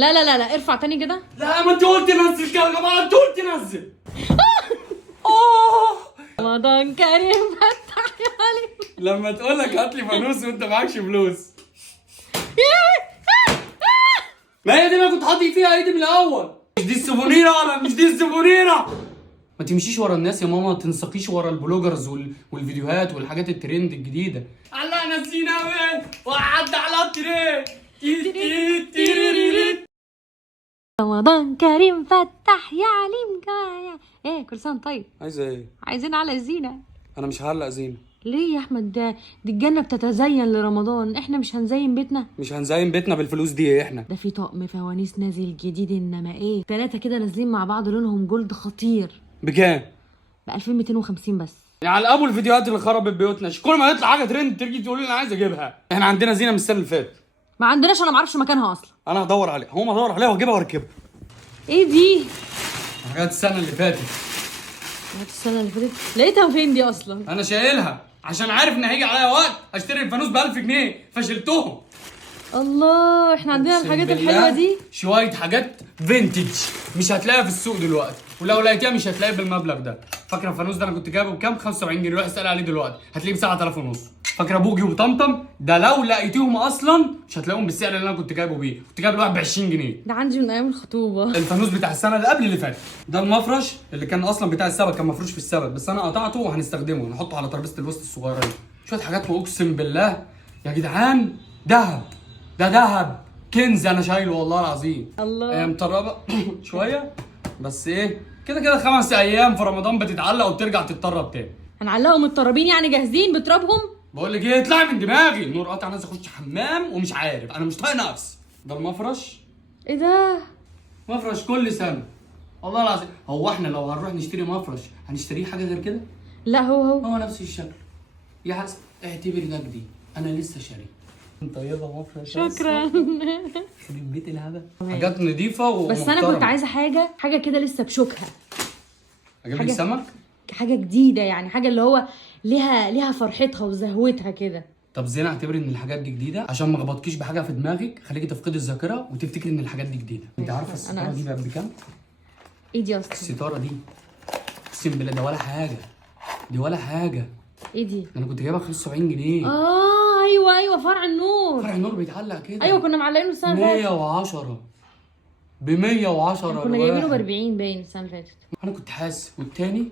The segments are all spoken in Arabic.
لا لا لا لا، ارفع تاني كده. لا ما انت قلت نزل كده يا جماعه، انت قلت نزل. رمضان كريم فتح يا علي. لما تقول لك هات لي فانوس وانت معكش فلوس. ما هي دي اللي انا كنت حاطط فيها ايدي من الاول. مش دي السفونيره ولا مش دي السفونيره؟ ما تمشيش ورا الناس يا ماما، ما تنسقيش ورا البلوجرز والفيديوهات والحاجات الترند الجديده. علقنا نسينا ايه وعدى على الترند. رمضان كريم فتح يا عليم كايا. ايه كل سنه طيب. عايزه ايه؟ عايزين على زينه. انا مش هعلق زينه. ليه يا احمد؟ دي الجنه بتتزين لرمضان، احنا مش هنزين بيتنا؟ مش هنزين بيتنا بالفلوس دي احنا. ده في طقم فوانيس نازل جديد، انما ايه 3 كده نازلين مع بعض لونهم جولد خطير. بكام؟ ب 2250 بس. يعني على ابو الفيديوهات اللي خربت بيوتنا، كل ما يطلع حاجه ترند تيجي تقول لي انا عايز اجيبها. احنا عندنا زينه من السنه اللي فاتت. ما عندناش، انا ما اعرفش مكانها اصلا. انا هدور عليها، هقوم ادور عليها واجيبها واركبها. ايه دي؟ حاجات السنه اللي فاتت. السنه اللي فاتت لقيتها فين دي اصلا؟ انا شايلها عشان عارف ان هيجي عليا وقت اشتري الفانوس ب 1000 جنيه فشلتهم. الله، احنا عندنا أقسم الحاجات بالله الحلوه دي. شويه حاجات فينتج مش هتلاقيها في السوق دلوقتي، ولو لقيتيها مش هتلاقيها بالمبلغ ده. فاكره الفانوس ده انا كنت جايبه بكام؟ 75 جنيه. روح اسال عليه دلوقتي هتلاقيه ب 7000 ونص. فاكره بوجي وطمطم ده لو لقيتيهم اصلا مش هتلاقيهم بالسعر اللي انا كنت جايبه بيه، كنت جايب الواحد ب 20 جنيه. ده عندي من ايام الخطوبه. الفانوس بتاع السنه اللي قبل اللي فاتت ده المفرش اللي كان اصلا بتاع السبت، كان مفروش في السبت بس انا قطعته وهنستخدمه نحطه على ترابيزه الوسط الصغيره دي. شويه حاجات واقسم بالله يا جدعان دهب، ده دهب كنز انا شايله والله العظيم. الله. مطربه شويه بس ايه كده كده 5 ايام في رمضان بتتعلق وبترجع تتطرب تاني. هنعلقهم متطربين يعني جاهزين بترابهم. بقول لك ايه، اطلعي من دماغي. النور قاطع، نازل اخش حمام ومش عارف، انا مش طايق نفسي. ده المفرش. ايه ده؟ مفرش كل سنه والله العظيم. هو احنا لو هنروح نشتري مفرش هنشتريه حاجه غير كده؟ لا هو نفس الشكل. يا حسن اعتبري ده جديد، انا لسه شاريه. طيبه مفرش. شكرا. يخرب بيت الهبل. حاجات نظيفه ومحترمه. بس انا كنت عايزه حاجه كده لسه بشوكها. اجيب لك سمك؟ حاجه جديده يعني، حاجه اللي هو ليها فرحتها وزهوتها كده. طب زين اعتبري ان الحاجات دي جديده عشان ما اخبطكيش بحاجه في دماغك، خليكي تفقدي الذاكره وتفتكري ان الحاجات دي جديده. انت عارفه الستاره دي بقت بكام؟ ايه دي اصلا؟ الستاره دي اقسم بالله ده ولا حاجه، دي ولا حاجه. ايه دي؟ انا كنت جايبها ب 75 جنيه. ايوه فرع النور. فرع النور بيتعلق كده. ايوه كنا معلقينه السنه اللي فاتت 110 ب 110. كنا جايبينه ب 40 باين السنه اللي فاتت. انا كنت حاسس. والتاني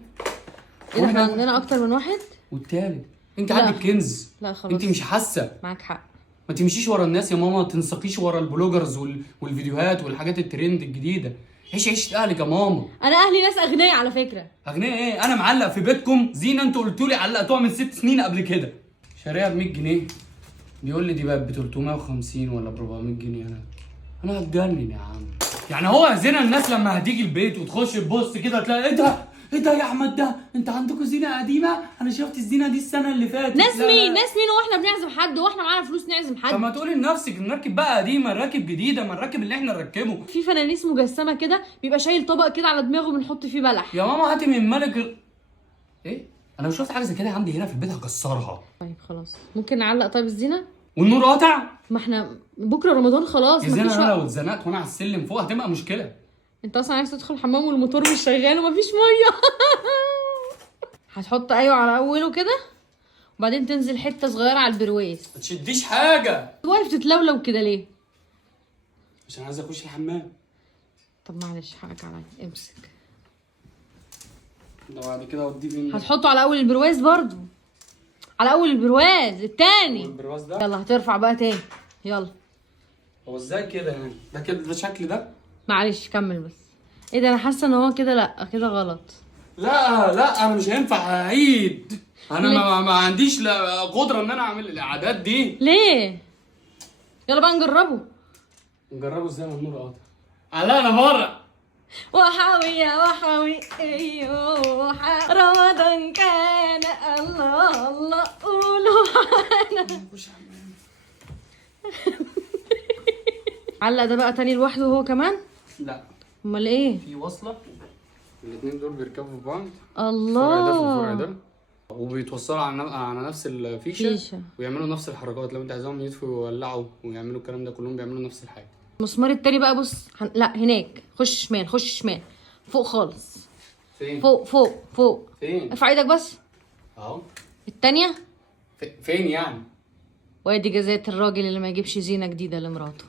ايه ده، احنا عندنا اكتر من واحد؟ والتالت انت لا. عندك كنز. لا خلاص انت مش حاسه. معاك حق. ما تمشيش ورا الناس يا ماما، ما تنسقيش ورا البلوجرز والفيديوهات والحاجات الترند الجديده. عيش اهلك يا ماما. انا اهلي ناس اغنياء على فكره. اغنياء ايه؟ انا معلق في بيتكم زينه انتوا قلتوا لي علقتوها من 6 سنين قبل كده. شاريها ب 100 جنيه بيقول لي دي بقت ب 350 ولا ب 400 جنيه. انا هتجنن يا عم. يعني هو زينه الناس لما هتيجي البيت وتخش تبص كده تلاقي ايه ده يا احمد، ده انت عندكم زينه قديمه؟ انا شفت الزينه دي السنه اللي فاتت. ناس مين واحنا بنعزم حد واحنا معانا فلوس نعزم حد؟ طب ما تقولي لنفسك نركب بقى قديمه نركب جديده، ما نركب اللي احنا نركبه. في فنانيس مجسمه كده بيبقى شايل طبق كده على دماغه بنحط فيه بلح. يا ماما هاتي من ملك ايه؟ انا مش شفت حاجه زي كده عندي هنا في البيت هكسرها. طيب خلاص ممكن نعلق طيب الزينه؟ والنور قاطع؟ ما احنا بكره رمضان خلاص يا زينه انا لو اتزنقت وانا على السلم فوق هتبقى مشكله. انت اصلا عايز تدخل الحمام والموتور مش شغال ومفيش ميه. هتحط ايوه على اوله كده وبعدين تنزل حته صغيره على البرواز. ما تشديش حاجه. واقف تتلولو كده ليه؟ عشان عايز اخش الحمام. طب معلش حقك عليا، امسك. ده بعد كده اوديه فين؟ هتحطه على اول البرواز برضو، على اول البرواز التاني. البرواز ده؟ يلا هترفع بقى تاني، يلا. هو ازاي كده يعني؟ ده كده ده شكل ده؟ معلش كمل بس. ايه ده، انا حاسه ان هو كده لا كده غلط. لا انا مش هينفع اعيد. انا ما عنديش لا قدره ان انا اعمل الاعادات دي. ليه؟ يلا بقى نجربه. نجربه ازاي والنور قاطع؟ لا انا بره. وحاوي يا وحاوي ايوه رمضان كان الله الله قولوا انا. علق ده بقى تاني لوحده هو كمان؟ لا. امال ايه؟ في وصله الاثنين دول بيركبوا في بعض. الله. الفرع ده في الفرع ده وبيتوصلوا على نفس الفيشه فيشة. ويعملوا نفس الحركات. لو انت عايزهم يطفوا ويولعوا ويعملوا الكلام ده كلهم بيعملوا نفس الحاجه. المسمار التاني بقى بص لا هناك، خش شمال خش شمال، فوق خالص. فين؟ فوق فوق فوق. فين؟ ارفع ايدك بس. اهو. التانية. فين يعني؟ وادي جزاة الراجل اللي ما يجيبش زينة جديدة لمراته.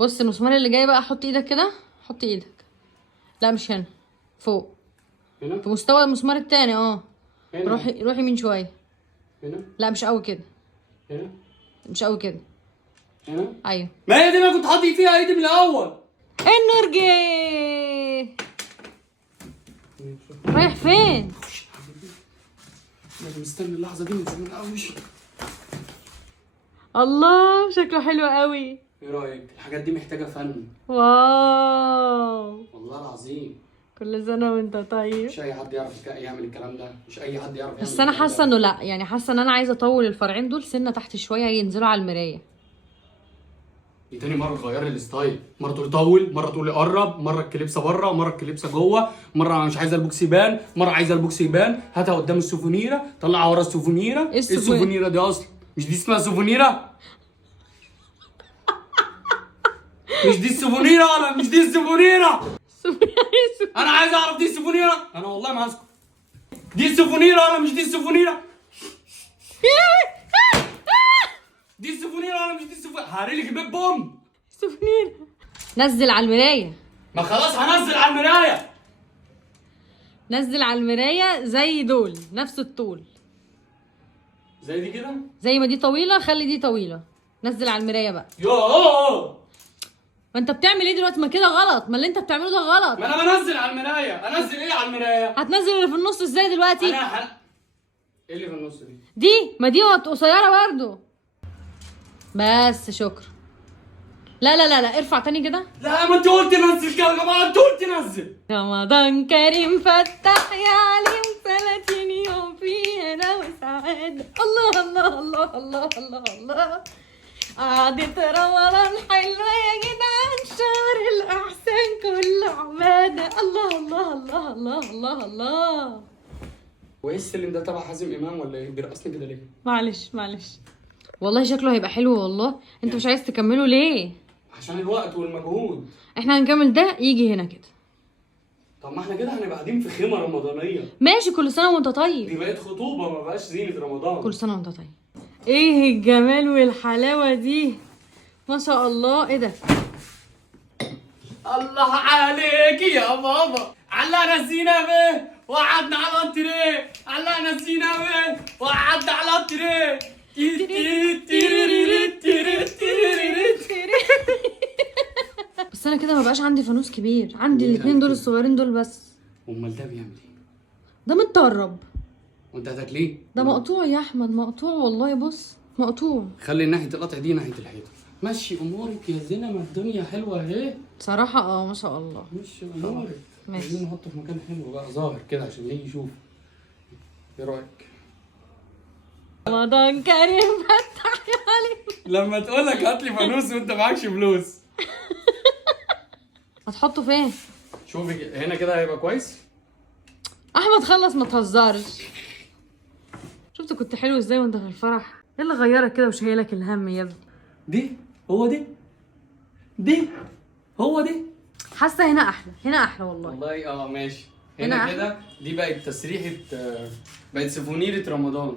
بص المسمار اللي جاي بقى، حط ايدك كده، حط ايدك. لا مش هنا، فوق. هنا؟ في مستوى المسمار التاني اه. هنا؟ روحي يمين شوية. هنا؟ لا مش قوي كده. هنا؟ مش قوي كده. هنا؟ ايوه. ما هي دي اللي كنت حاطط فيها ايدي من الاول. النور جه. رايح فين؟ انا مستني اللحظه دي من زمان قوي. الله شكله حلو قوي. ايه رايك؟ الحاجات دي محتاجه فن. واو والله العظيم. كل سنة وانت طيب. مش اي حد يعرف يعمل الكلام ده، مش اي حد يعرف يعمل بس انا حاسه انه لا، يعني حاسه ان انا عايزه اطول الفرعين دول سنه تحت شويه ينزلوا على المرايه. دي تاني مره تغيري الستايل، مره تقولي طول، مره تقولي قرب، مره الكليبسه بره، مره الكليبسه جوه، مره انا مش عايزه البوكس يبان، مره عايزه البوكس يبان. هاتها قدام السوفونيره، طلعها ورا السوفونيره. ايه السوفونيره دي اصلا؟ مش دي اسمها سوفونيره؟ مش دي السوفونيره ولا مش دي السوفونيره؟ انا عايز اعرف دي السوفونيره. انا والله ما هسكت. دي السوفونيره ولا مش دي السوفونيره؟ دي السوفونيره ولا مش دي السوفونيره؟ هوريلك البيت بوم. سوفنير. نزل على المرايه. ما خلاص هنزل على المرايه. نزل على المرايه زي دول نفس الطول. زي دي كده؟ زي ما دي طويله خلي دي طويله. نزل على المرايه بقى. يوه. ما انت بتعمل ايه دلوقتي؟ ما كده غلط، ما اللي انت بتعمله ده غلط. ما انا بنزل على المرايه. انزل ايه على المرايه؟ هتنزل اللي في النص ازاي دلوقتي؟ ايه اللي في النص دي؟ ما دي قصيره برضو. بس شكرا. لا لا لا لا ارفع تاني كده. لا ما انت قلت نزل كده يا جماعه، انت قلت نزل. رمضان كريم فتح يا عليم 30 يوم فيه هنا وسعادة. الله الله الله الله الله الله. قعدة رمضان حلوة يا جدعان، شهر الأحسان كله عبادة. الله الله الله الله الله الله. وايه السلم ده تبع حازم امام ولا ايه؟ بيرقصني كده ليه؟ معلش والله شكله هيبقى حلو والله. انت مش عايز تكمله ليه؟ عشان الوقت والمجهود. احنا هنكمل ده يجي هنا كده. طب ما احنا كده هنبقى قاعدين في خيمه رمضانيه. ماشي كل سنة وانت دي طيب. بقت خطوبه ما بقاش زينه رمضان. كل سنة وانت طيب. ايه الجمال والحلاوة دي، ما شاء الله. ايه ده؟ الله عليك يا بابا. علقنا الزينة وقعدنا على التريه. علقنا الزينة وقعدنا على التريه. بس انا كده ما بقاش عندي فانوس كبير، عندي الاثنين دول الصغيرين دول بس. امال ده بيعمل ايه؟ ده متطرب. وانت هتاكليه؟ ده مقطوع يا احمد، مقطوع والله. بص مقطوع. خلي ناحيه القطع دي ناحيه الحيطه. مشي امورك يا زينه، ما الدنيا حلوه اهي. بصراحة ما شاء الله. مشي امورك. ماشي. عايزين نحطه في مكان حلو بقى ظاهر كده عشان يجي يشوف. ايه رايك؟ رمضان كريم فتح يا علي. لما تقول لك هات لي فانوس وانت معكش فلوس. هتحطه فين؟ شوفي هنا كده هيبقى كويس. احمد خلص ما تهزرش. شفت كنت حلو ازاي وانت في الفرح؟ ايه اللي غيرك كده وشايلك الهم يا ابني؟ دي هو دي هو دي. حاسه هنا احلى، هنا احلى والله. والله ماشي. هنا هنا كده دي بقت تسريحه، بقت سيفونيره رمضان.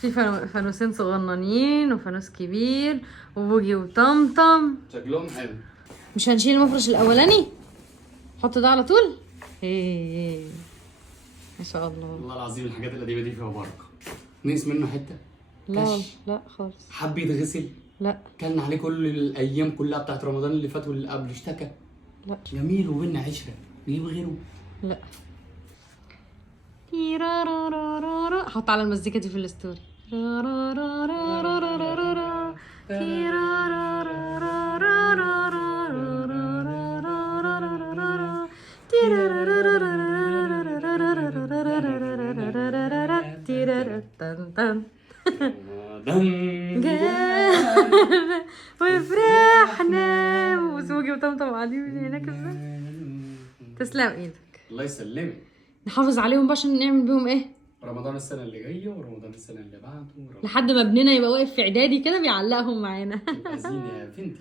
في فانوسين صغننين وفانوس كبير وبوجي وطمطم. شكلهم حلو. مش هنشيل المفرش الاولاني؟ حط ده على طول. ايه ما شاء الله. والله العظيم الحاجات القديمه دي فيها بركه. نقص منه حته؟ لا كش. لا خالص. حب يتغسل؟ لا كلنا عليه كل الايام كلها بتاعت رمضان اللي فات واللي قبل. اشتكى؟ لا جميل وبينا عشره. نجيب غيره؟ لا. حط على المزيكا دي في الستوري. وفرحنا وزوجي وطمطم قاعدين هناك ازاي. تسلم ايدك. الله يسلمك. نحافظ عليهم بقى عشان نعمل بيهم ايه؟ رمضان السنه اللي جايه ورمضان السنه اللي بعده لحد ما ابننا يبقى واقف في اعدادي كده بيعلقهم معانا. تبقى زينه فينتج.